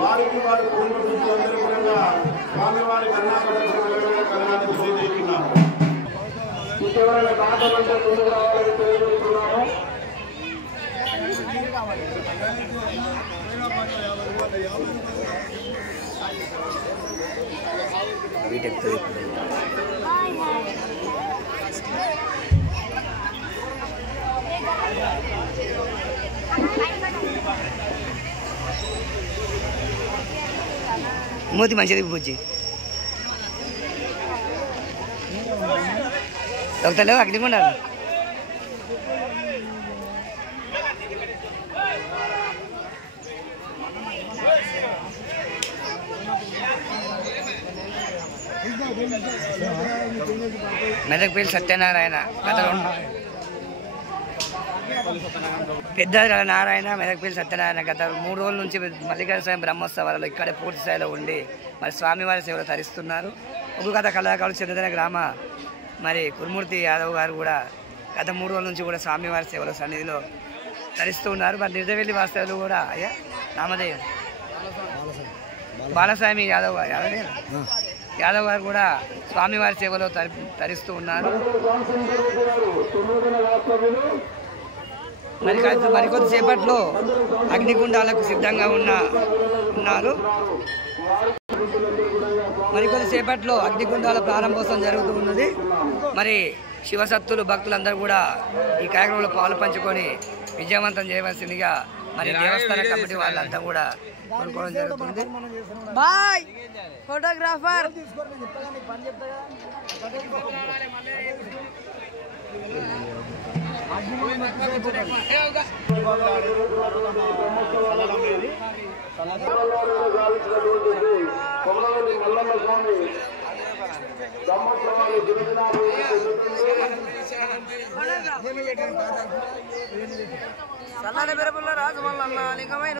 వారికి వారి కుటుంబ సభ్యులందరూ కూడా స్వామివారి కళ్యాణాన్ని తెలియజేస్తున్నాము. ఇంకెవరైనా దాతలుంటే ముందుకు రావాలని తెలియజేస్తున్నాము. మూతి మంచిది పూజి దొరుకుతలేవు అగ్నిగుండాలు మెదక్పల్లి సత్యనారాయణ పెద్ద నారాయణ మెదక్పల్లి సత్యనారాయణ గత 3 రోజుల నుంచి మల్లికార్జున స్వామి బ్రహ్మోత్సవాలలో ఇక్కడే పూర్తి స్థాయిలో ఉండి మరి స్వామివారి సేవలు తరిస్తున్నారు. ఒక కథ కళాకారులు చెందిన గ్రామ మరి కురుమూర్తి యాదవ్ గారు కూడా గత 3 రోజుల నుంచి కూడా స్వామివారి సేవల సన్నిధిలో తరిస్తూ ఉన్నారు. మరి నిర్దవెల్లి వాస్తవులు కూడా అయ్యా నామధేయం బాలస్వామి యాదవ్ గారు కూడా స్వామివారి సేవలో తరిస్తూ ఉన్నారు. మరికొద్దిసేపట్లో అగ్నిగుండాలకు సిద్ధంగా ఉన్నారు. మరికొద్దిసేపట్లో అగ్నిగుండాల ప్రారంభోత్సవం జరుగుతూ ఉన్నది. మరి శివసత్తులు భక్తులందరూ కూడా ఈ కార్యక్రమంలో పాలు పంచుకొని విజయవంతం చేయవలసిందిగా మరి దేవస్థాన కమిటీ వాళ్ళంతా కూడా కోరుకోవడం జరుగుతుంది. బాయ్ ఫోటోగ్రాఫర్ సల్లాల బెరపుల్ల రాజు మల్లన్న లింగమైన